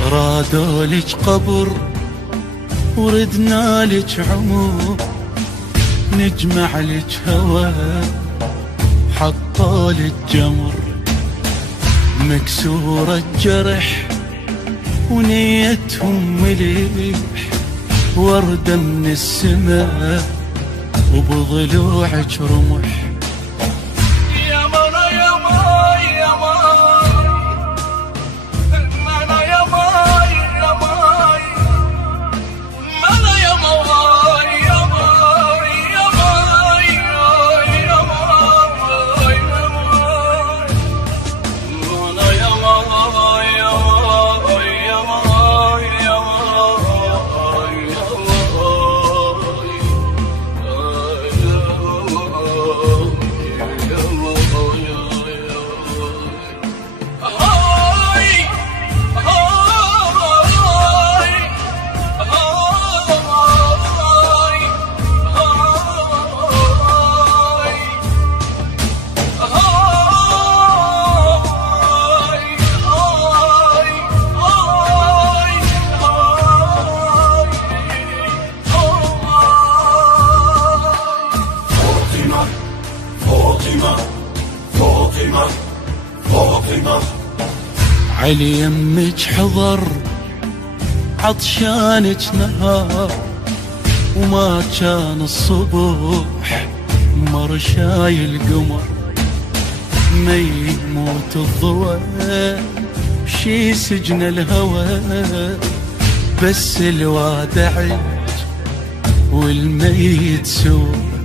رادوا لك قبر وردنا لك عمر، نجمع لك هوى حطوا لك جمر، مكسورة الجرح ونيتهم مليح، وردة من السماء وبضلوعك رمح. علي يمك حضر عطشانك نهار، وما كان الصبح مر شايل قمر، ما يموت الضوى شي سجن الهوى، بس الوادع والميت سوى.